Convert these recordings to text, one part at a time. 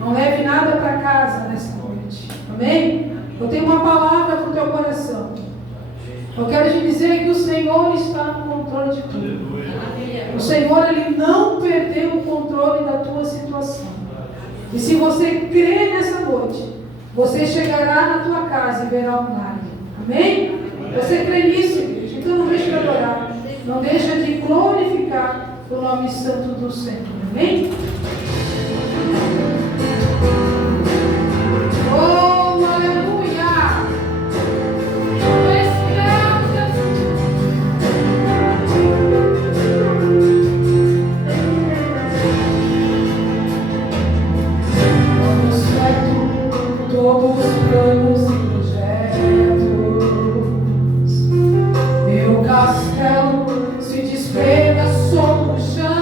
Não leve nada para casa nesta noite. Amém? Eu tenho uma palavra para o teu coração. Eu quero te dizer que o Senhor está no controle de tudo. O Senhor, Ele não perdeu o controle da tua situação. E se você crer nessa noite, você chegará na tua casa e verá um milagre. Amém? Você crê nisso, igreja? Então não deixe de adorar. Não deixe de glorificar o nome santo do Senhor. Amém? Oh, aleluia! Respiramos, Jesus. Vamos certo todos os planos e projetos. Meu castelo se despedaçou no chão.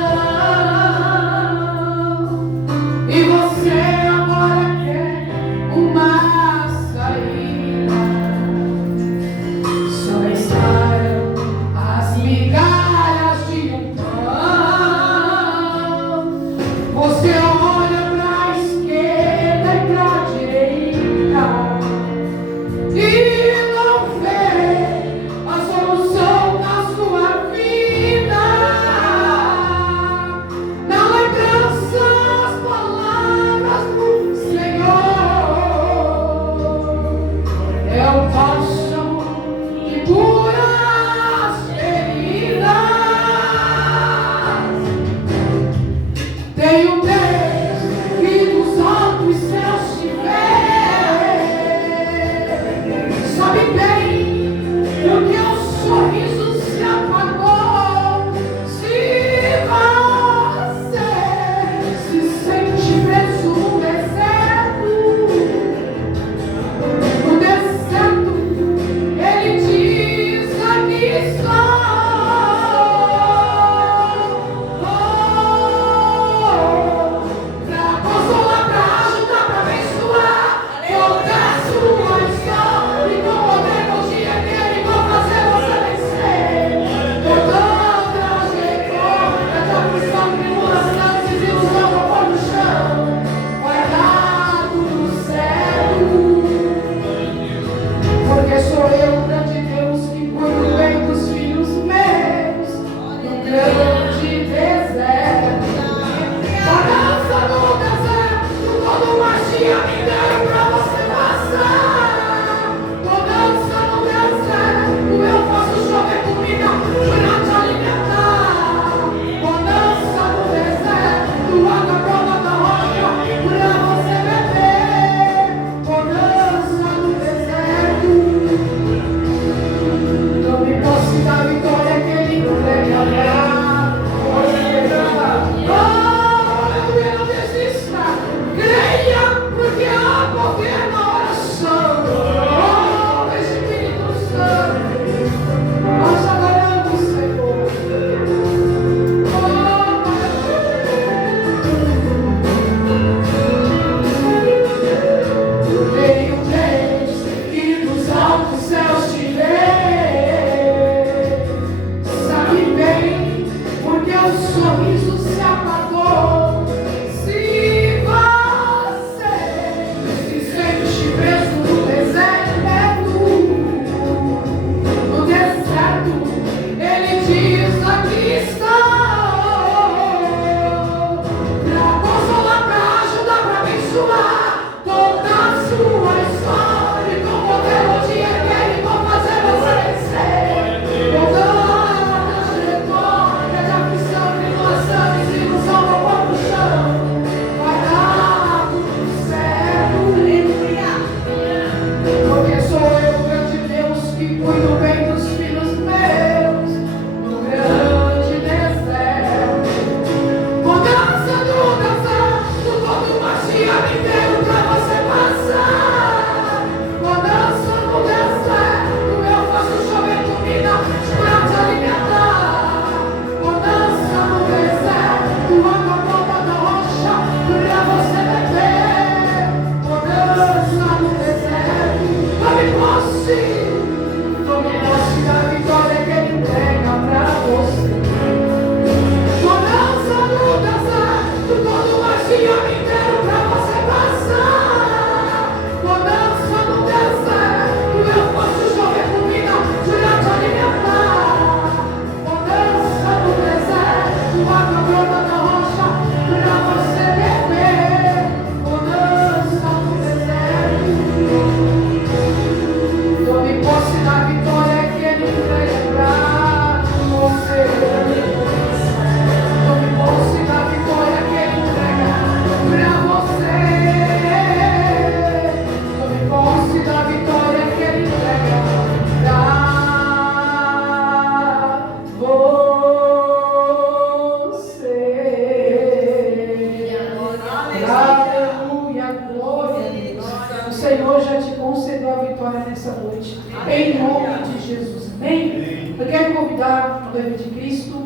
Aleluia, glória a Deus. O Senhor já te concedeu a vitória nessa noite. Em nome de Jesus. Amém? Eu quero convidar o noivo de Cristo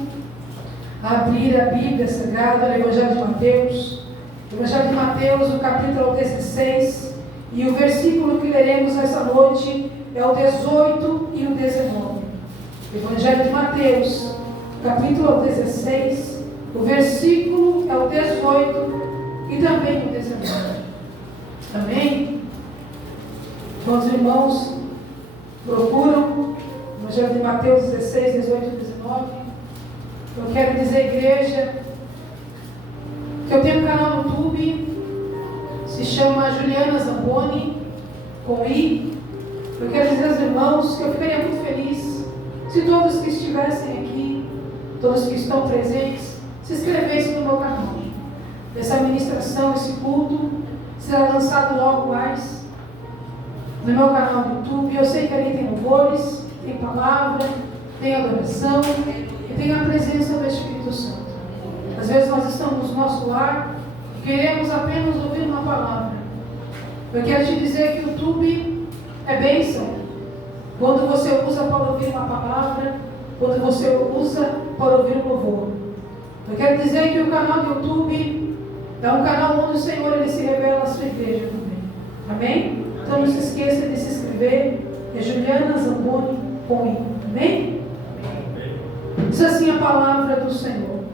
a abrir a Bíblia Sagrada no Evangelho de Mateus. Evangelho de Mateus, o capítulo 16. E o versículo que leremos nessa noite é o 18 e o 19. Evangelho de Mateus, capítulo 16. O versículo é o 18 e também o 19. Amém? Então, os irmãos procuram Evangelho de Mateus 16, 18 e 19. Eu quero dizer à igreja que eu tenho um canal no YouTube, se chama Juliana Zamboni, com I. Eu quero dizer aos irmãos que eu ficaria muito feliz se todos que estivessem aqui, todos que estão presentes, se inscrevessem no meu canal. Essa ministração, esse culto, será lançado logo mais no meu canal do YouTube. Eu sei que ali tem louvores, tem palavra, tem adoração e tem a presença do Espírito Santo. Às vezes nós estamos no nosso lar e queremos apenas ouvir uma palavra. Eu quero te dizer que o YouTube é bênção. Quando você usa para ouvir uma palavra, quando você usa para ouvir um louvor. Eu quero dizer que o canal do YouTube é um canal onde o Senhor ele se revela à sua igreja também. Amém? Então não se esqueça de se inscrever. É Juliana Zamboni com I. Amém? Diz assim a palavra do Senhor.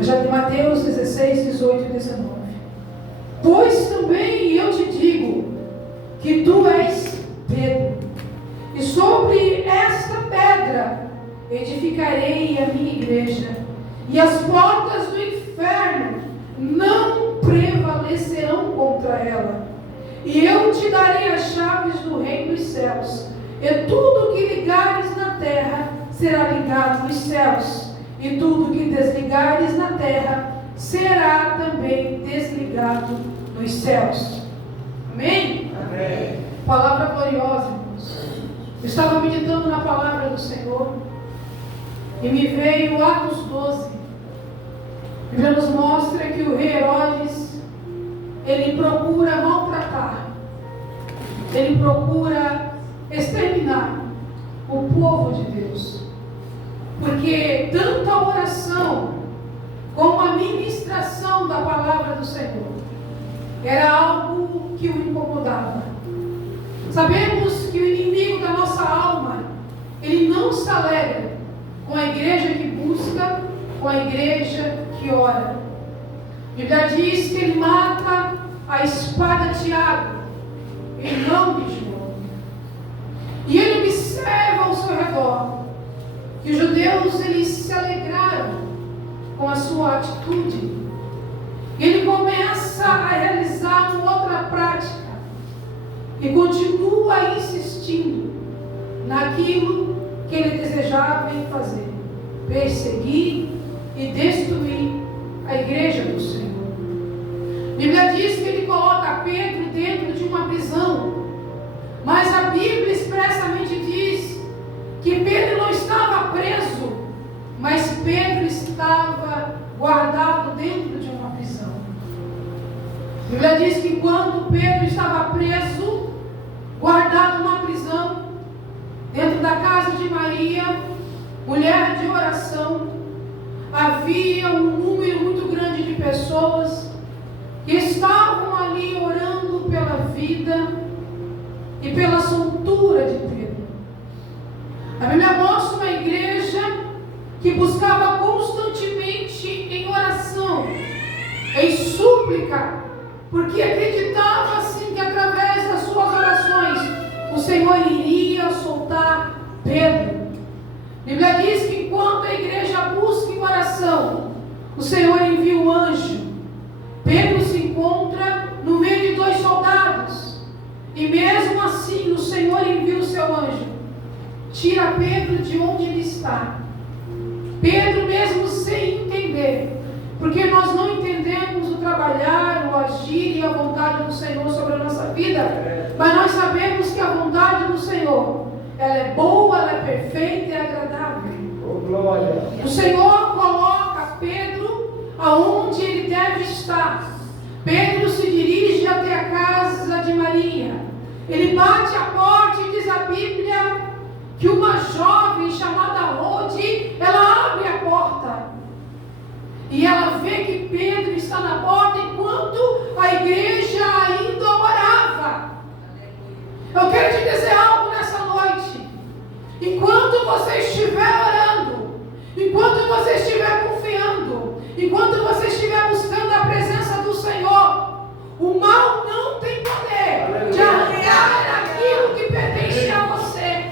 Já de Mateus 16, 18 e 19. Pois também eu te digo que tu és Pedro, e sobre esta pedra edificarei a minha igreja, e as portas do inferno não prevalecerão contra ela. E eu te darei as chaves do reino dos céus, e tudo que ligares na terra será ligado nos céus, e tudo que desligares na terra será também desligado nos céus. Amém? Amém. Palavra gloriosa, irmãos. Eu estava meditando na palavra do Senhor e me veio Atos 12. Que já nos mostra que o rei Herodes, ele procura maltratar, ele procura exterminar o povo de Deus. Porque tanto a oração como a ministração da palavra do Senhor era algo que o incomodava. Sabemos que o inimigo da nossa alma, ele não se alegra com a igreja que busca, com a igreja que ora. A Bíblia diz que ele mata a espada de Tiago, irmão de João. E ele observa ao seu redor que os judeus eles se alegraram com a sua atitude. Ele começa a realizar uma outra prática e continua insistindo naquilo que ele desejava em fazer: perseguir e destruir a igreja do Senhor. A Bíblia diz que ele coloca Pedro dentro de uma prisão, mas a Bíblia expressamente diz que Pedro não estava preso, mas Pedro estava guardado dentro de uma prisão. A Bíblia diz que quando Pedro estava preso, guardado numa prisão, dentro da casa de Maria, mulher de oração, havia um número muito grande de pessoas que estavam ali orando pela vida e pela soltura de Pedro. A Bíblia mostra uma igreja que buscava constantemente em oração, em súplica, porque acreditava assim que através das suas orações o Senhor iria soltar Pedro. A Bíblia diz que enquanto a igreja busca em oração, o Senhor envia um anjo. Pedro se encontra no meio de 2 soldados, e mesmo assim o Senhor envia o seu anjo, tira Pedro de onde ele está. Pedro, mesmo sem entender, porque nós não entendemos o trabalhar, o agir e a vontade do Senhor sobre a nossa vida, mas nós sabemos que a vontade do Senhor, ela é boa, ela é perfeita e agradável. Oh, glória. O Senhor coloca Pedro aonde ele deve estar. Pedro se dirige até a casa de Maria. Ele bate a porta e diz a Bíblia que uma jovem chamada Rode, ela abre a porta. E ela vê que Pedro está na porta enquanto a igreja ainda orava. Eu quero te dizer algo nessa noite. Enquanto você estiver orando, enquanto você estiver confiando, enquanto você estiver buscando a presença do Senhor, o mal não tem poder de arrancar aquilo que pertence a você.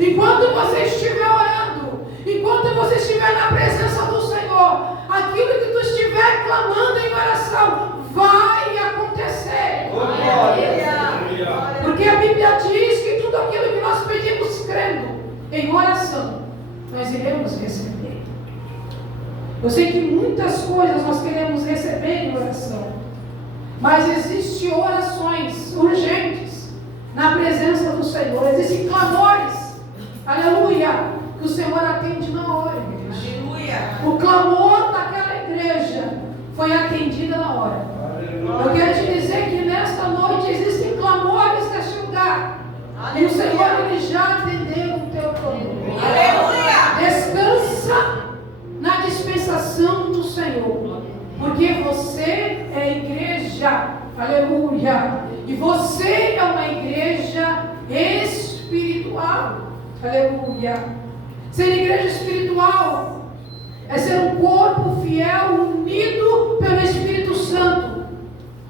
Enquanto você estiver orando, enquanto você estiver na presença do Senhor, aquilo que tu estiver clamando em oração vai acontecer. Porque a Bíblia diz que tudo aquilo que nós pedimos crendo em oração, nós iremos receber. Eu sei que muitas coisas nós queremos receber em oração, mas existem orações urgentes na presença do Senhor. Existem clamores, aleluia, que o Senhor atende na hora, igreja. Aleluia. O clamor daquela igreja foi atendido na hora. Aleluia. Eu quero te dizer que nesta noite existem clamores neste lugar. Aleluia. E o Senhor, Ele já atendeu o teu clamor. Aleluia. Descansa na dispensação do Senhor, porque você é igreja, aleluia, e você é uma igreja espiritual, aleluia. Ser igreja espiritual é ser um corpo fiel, unido pelo Espírito Santo,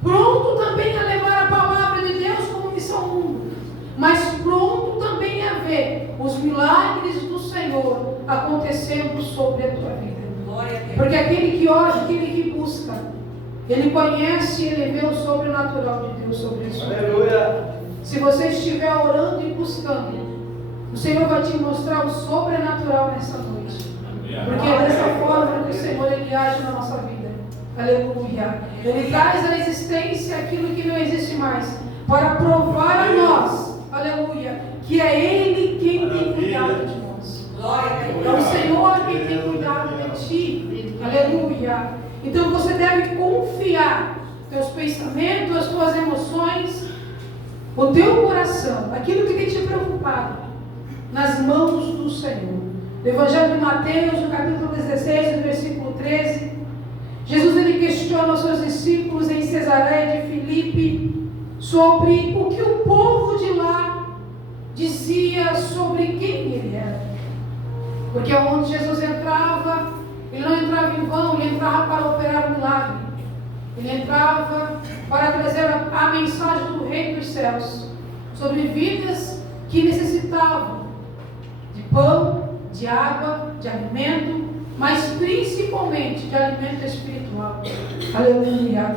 pronto também a levar a palavra de Deus como missão ao mundo, mas pronto também a ver os milagres do Senhor acontecendo sobre a tua vida. Porque aquele que ora, aquele que busca, ele conhece e ele vê o sobrenatural de Deus sobre a sua vida. Se você estiver orando e buscando, o Senhor vai te mostrar o sobrenatural nessa noite. Porque é dessa forma que o Senhor ele age na nossa vida. Aleluia. Ele traz à existência aquilo que não existe mais, para provar a nós, aleluia, que é Ele quem tem cuidado de nós. É o Senhor quem tem cuidado de ti. Aleluia. Então você deve confiar teus pensamentos, as tuas emoções, o teu coração, aquilo que tem te preocupado, nas mãos do Senhor. No Evangelho de Mateus, no capítulo 16, no versículo 13, Jesus ele questiona os seus discípulos em Cesareia de Filipe sobre o que o povo de lá dizia sobre quem ele era. Porque onde Jesus entrava, ele não entrava em vão, ele entrava para operar um milagre. Ele entrava para trazer a mensagem do Reino dos Céus sobre vidas que necessitavam de pão, de água, de alimento, mas principalmente de alimento espiritual. Aleluia.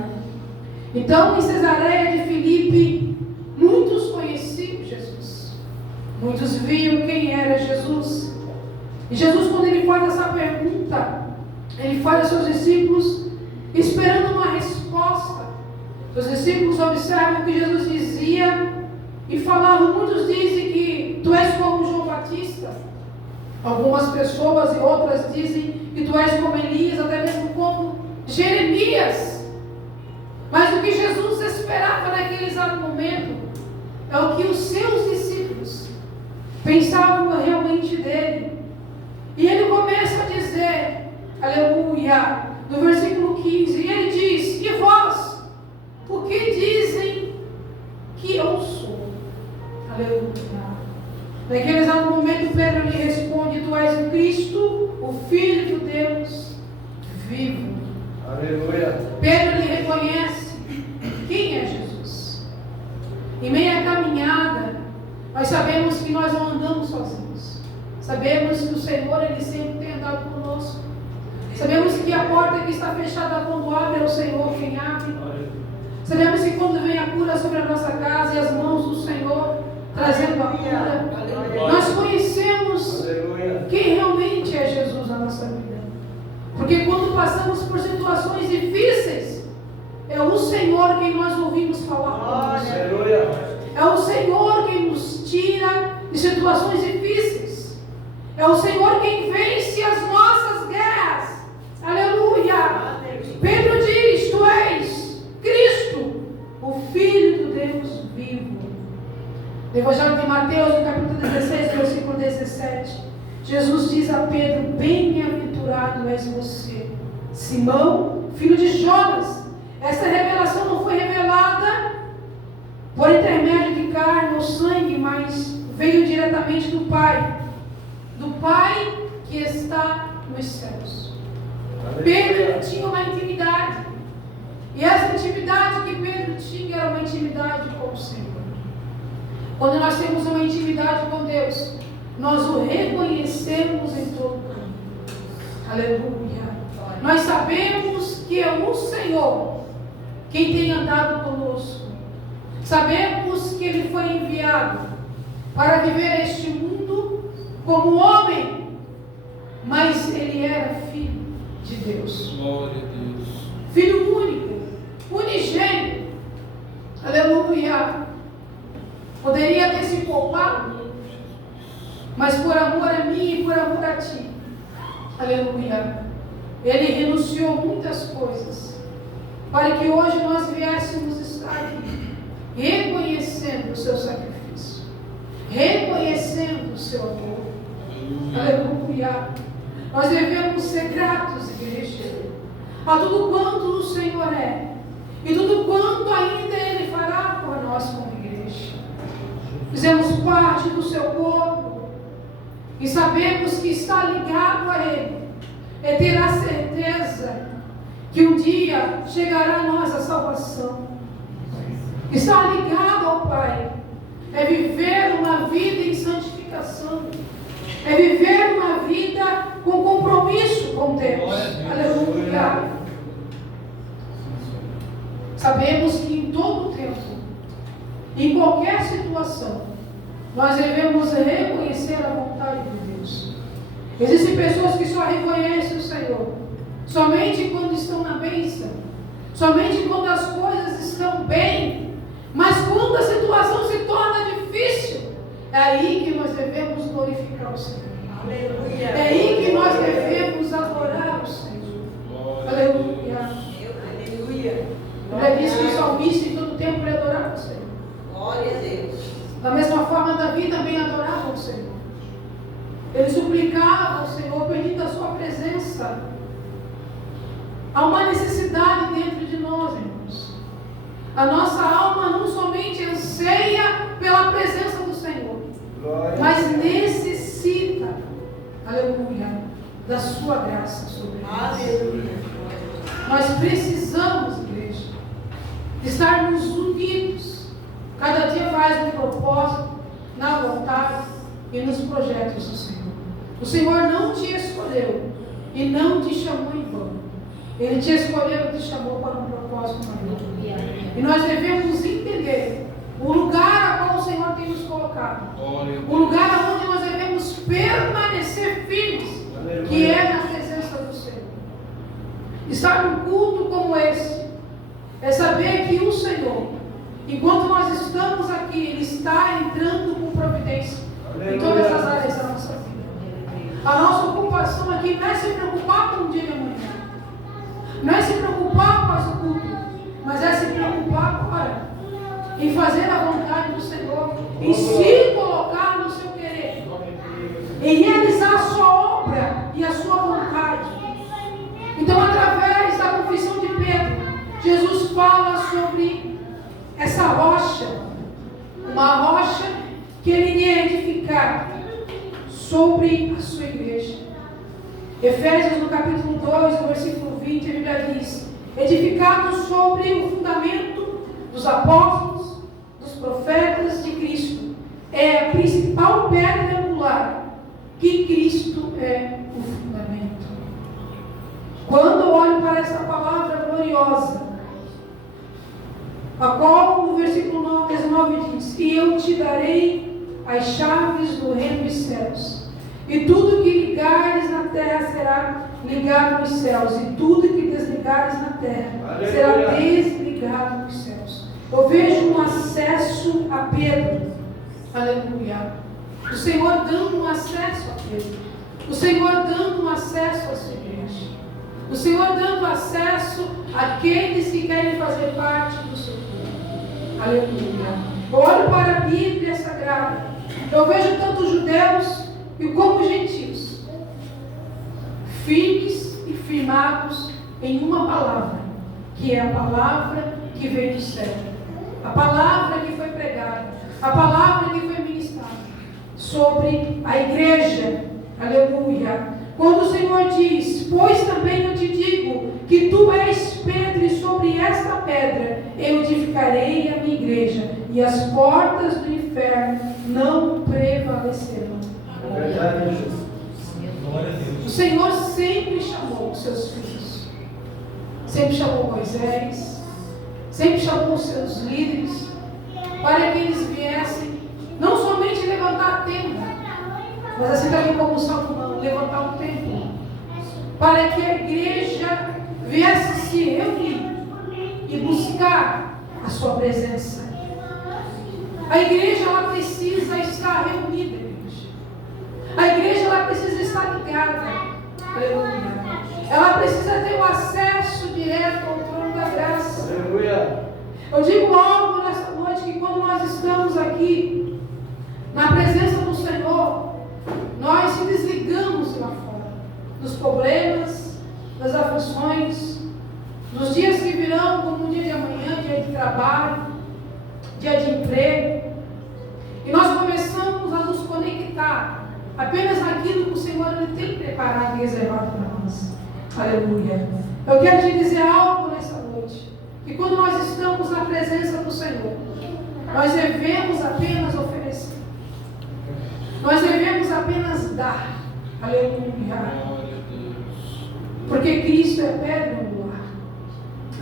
Então, em Cesareia de Filipe, muitos conheciam Jesus. Muitos viam quem era Jesus. E Jesus, quando ele faz essa pergunta, ele faz aos seus discípulos esperando uma resposta. Os discípulos observam o que Jesus dizia e falavam. Muitos dizem que tu és como João Batista. Algumas pessoas e outras dizem que tu és como Elias, até mesmo como Jeremias. Mas o que Jesus esperava naquele exato momento é o que os seus discípulos pensavam realmente dele. E ele começa a dizer, aleluia, no versículo 15, e ele diz: e vós, o que dizem que eu sou? Aleluia. Naquele exato momento, Pedro lhe responde: tu és o Cristo, o Filho de Deus vivo. Aleluia. Pedro lhe reconhece quem é Jesus. Em meio à caminhada, nós sabemos que nós não andamos sozinhos. Sabemos que o Senhor, Ele sempre tem andado conosco. Sabemos que a porta que está fechada quando abre é o Senhor quem abre. Sabemos que quando vem a cura sobre a nossa casa e as mãos do Senhor trazendo a cura, nós conhecemos quem realmente é Jesus na nossa vida. Porque quando passamos por situações difíceis, é o Senhor quem nós ouvimos falar. É o Senhor quem nos tira de situações difíceis. É o Senhor quem vence as nossas guerras. Aleluia. Pedro diz: tu és Cristo. No Evangelho de Mateus, no capítulo 16, versículo 17, Jesus diz a Pedro: bem-aventurado és você, Simão, filho de Jonas. Essa revelação não foi revelada por intermédio de carne ou sangue, mas veio diretamente do Pai que está nos céus. Pedro tinha uma intimidade, e essa intimidade que Pedro tinha era uma intimidade com o Senhor. Quando nós temos uma intimidade com Deus, nós o reconhecemos em todo o caminho. Aleluia. Nós sabemos que é o Senhor quem tem andado conosco. Sabemos que Ele foi enviado para viver este mundo como homem, mas Ele era filho de Deus. Glória a Deus. Filho único, unigênito. Aleluia. Poderia ter se poupado, mas por amor a mim e por amor a ti, aleluia, Ele renunciou muitas coisas para que hoje nós viéssemos estar aqui, reconhecendo o seu sacrifício, reconhecendo o seu amor. Aleluia. Nós devemos ser gratos, igreja, a tudo quanto o Senhor é e tudo quanto ainda Ele fará por nós como igreja. Fizemos parte do seu corpo e sabemos que estar ligado a Ele é ter a certeza que um dia chegará a nós a salvação. Estar ligado ao Pai é viver uma vida em santificação, é viver uma vida com compromisso com Deus. Aleluia. Sabemos que em todo tempo, em qualquer situação, nós devemos reconhecer a vontade de Deus. Existem pessoas que só reconhecem o Senhor somente quando estão na bênção, somente quando as coisas estão bem, mas quando a situação se torna difícil, é aí que nós devemos glorificar o Senhor. Aleluia. É aí que nós devemos adorar o Senhor. Aleluia. Aleluia. Já disse que o salmista em todo tempo ele adorava o Senhor. Glória a Deus. Da mesma forma, Davi também adorava o Senhor. Ele suplicava ao Senhor, pedindo a sua presença. Há uma necessidade dentro de nós, irmãos. A nossa alma não somente anseia pela presença do Senhor, mas necessita, aleluia, da sua graça sobre nós. Aleluia. Nós precisamos, igreja, estarmos unidos, cada dia mais no propósito, na vontade e nos projetos do Senhor. O Senhor não te escolheu e não te chamou em vão. Ele te escolheu e te chamou para um propósito maior. E nós devemos entender o lugar a qual o Senhor tem nos colocado, o lugar onde nós devemos permanecer firmes, que é na presença do Senhor. Estar num culto como esse é saber que o Senhor, enquanto nós estamos aqui, Ele está entrando com providência em todas as áreas da nossa vida. A nossa ocupação aqui não é se preocupar com o dia de amanhã, não é se preocupar com o culto, mas é se preocupar agora em fazer a vontade do Senhor, em se colocar no seu querer, em realizar a sua obra e a sua vontade. Então, através da confissão de Pedro, Jesus fala sobre essa rocha, uma rocha que Ele iria edificar sobre a sua igreja. Efésios, no capítulo 2, no versículo 20, a Bíblia diz: edificado sobre o fundamento dos apóstolos, dos profetas de Cristo, é a principal pedra angular, que Cristo é o fundamento. Quando eu olho para essa palavra gloriosa, a qual no versículo 19 diz: e eu te darei as chaves do reino dos céus, e tudo que ligares na terra será ligado nos céus, e tudo que desligares na terra será desligado nos céus. Eu vejo um acesso a Pedro, aleluia, o Senhor dando um acesso a Pedro, o Senhor dando um acesso à sua igreja, o Senhor dando acesso àqueles que querem fazer parte do seu povo, aleluia. Eu olho para a Bíblia Sagrada sagrada, eu vejo tanto judeus e como gentios, firmes e firmados em uma palavra, que é a palavra que veio do céu, a palavra que foi pregada, a palavra que foi ministrada sobre a igreja. Aleluia. Quando o Senhor diz: pois também eu te digo que tu és Pedro, e sobre esta pedra eu edificarei a minha igreja, e as portas do inferno não prevalecerão. O Senhor sempre chamou os seus filhos, sempre chamou Moisés, sempre chamou os seus líderes, para que eles viessem, não somente levantar a tenda, mas assim também como Salomão, levantar o templo, para que a igreja viesse se reunir e buscar a sua presença. A igreja, ela precisa estar reunida, igreja. A igreja, ela precisa estar ligada. Aleluia. Ela precisa ter o acesso direto ao trono da graça. Aleluia. Eu digo algo nessa noite, que quando nós estamos aqui na presença do Senhor, nós se desligamos lá fora dos problemas, das aflições, nos dias que virão, como o dia de amanhã, dia de trabalho, dia de emprego, e nós começamos a nos conectar apenas naquilo que o Senhor ele tem preparado e reservado para nós. Aleluia. Eu quero te dizer algo nessa noite, que quando nós estamos na presença do Senhor, nós devemos apenas oferecer, nós devemos apenas dar. Aleluia. Porque Cristo é pedra angular.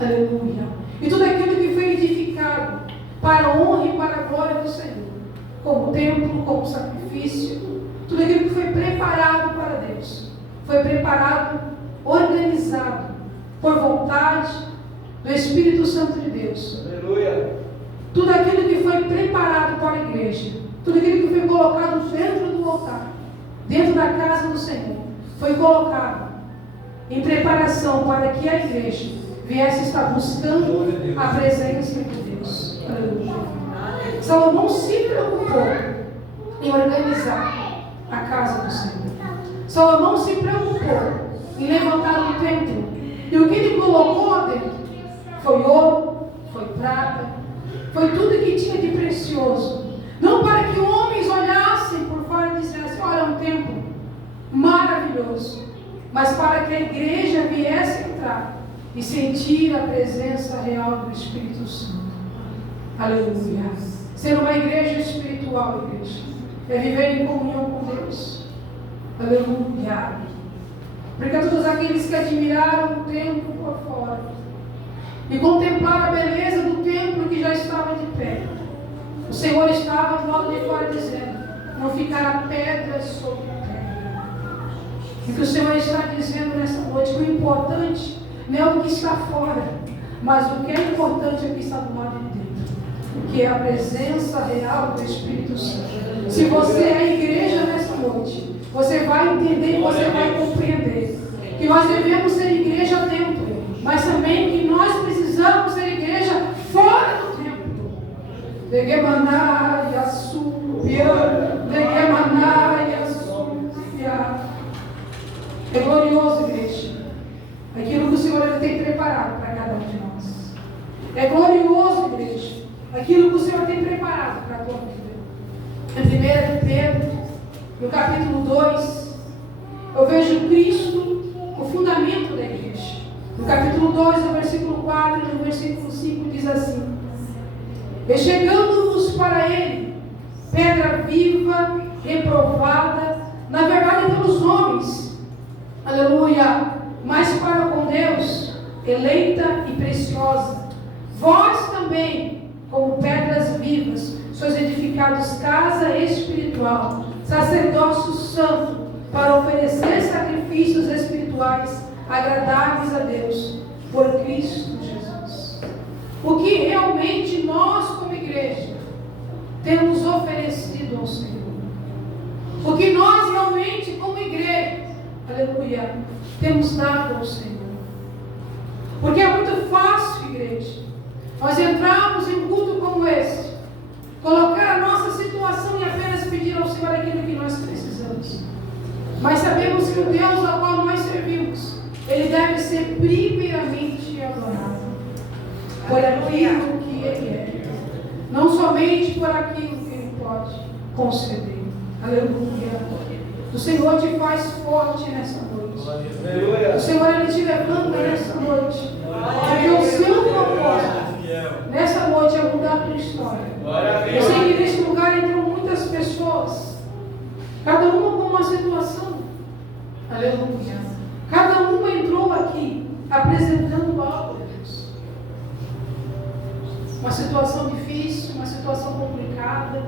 Aleluia. E tudo aquilo que foi edificado para a honra e para a glória do Senhor, como templo, como sacrifício, tudo aquilo que foi preparado para Deus, foi preparado, organizado por vontade do Espírito Santo de Deus. Aleluia. Tudo aquilo que foi preparado para a igreja, tudo aquilo que foi colocado dentro do altar, dentro da casa do Senhor, foi colocado em preparação para que a igreja viesse estar buscando a presença de Deus. Aleluia. Salomão se preocupou em organizar a casa do Senhor. Salomão se preocupou em levantar um templo. E o que ele colocou dentro foi ouro, foi prata, foi tudo que tinha de precioso. Não para que homens olhassem por fora e dissessem: olha, um templo maravilhoso, mas para que a igreja viesse entrar e sentir a presença real do Espírito Santo. Aleluia. Ser uma igreja espiritual, igreja, é viver em comunhão com Deus. Aleluia. Porque todos aqueles que admiraram o templo por fora e contemplaram a beleza do templo que já estava de pé, o Senhor estava do lado de fora dizendo: não ficará pedra sobre pedra. E que o Senhor está dizendo nessa noite que o importante não é o que está fora, mas o que é importante é o que está do lado de dentro, que é a presença real do Espírito Santo. Se você é a igreja nessa noite, você vai entender e você vai compreender que nós devemos ser igreja dentro, mas também que nós precisamos ser igreja fora do templo. É glorioso, igreja, aquilo que o Senhor ele tem preparado para cada um de nós. É glorioso, igreja, aquilo que o Senhor tem preparado para a tua vida. Em 1 Pedro, no capítulo 2, eu vejo Cristo, o fundamento da igreja. No capítulo 2, no versículo 4 e no versículo 5, diz assim: e chegando-vos para ele, pedra viva, reprovada, na verdade pelos homens, aleluia, mas para com Deus, eleita e preciosa. Vós também, como pedras vivas, sois edificados casa espiritual, sacerdócio santo, para oferecer sacrifícios espirituais agradáveis a Deus, por Cristo Jesus. O que realmente nós, como igreja, temos oferecido ao Senhor? O que nós realmente, como igreja, aleluia, temos dado ao Senhor? Porque é muito fácil, igreja, nós entrarmos em um culto como esse, colocar a nossa situação para aquilo que nós precisamos. Mas sabemos que o Deus ao qual nós servimos, Ele deve ser primeiramente adorado por aquilo que Ele é, não somente por aquilo que Ele pode conceder. Aleluia. O Senhor te faz forte nessa noite. O Senhor, Ele te levanta nessa noite. Porque o seu propósito nessa noite é mudar a tua história. Eu sei que neste lugar entram muitas pessoas, cada uma com uma situação. Aleluia. Cada uma entrou aqui apresentando algo a Deus. Uma situação difícil, uma situação complicada.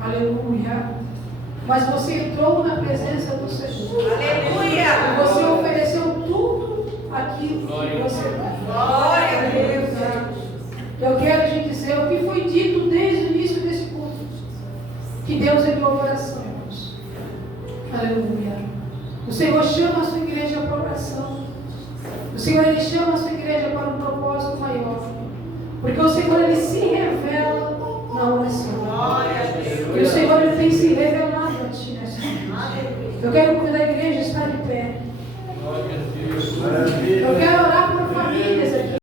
Aleluia. Mas você entrou na presença do Senhor. Aleluia. E você ofereceu tudo aquilo que você tem. Glória a Deus. Eu quero te dizer o que foi dito desde o início desse culto. Que Deus enviou oração, irmãos. Aleluia. O Senhor chama a sua igreja para oração. O Senhor, Ele chama a sua igreja para um propósito maior. Porque o Senhor, Ele se revela na oração. Glória a Deus. E o Senhor, Ele tem se revelado a ti nessa noite. Eu quero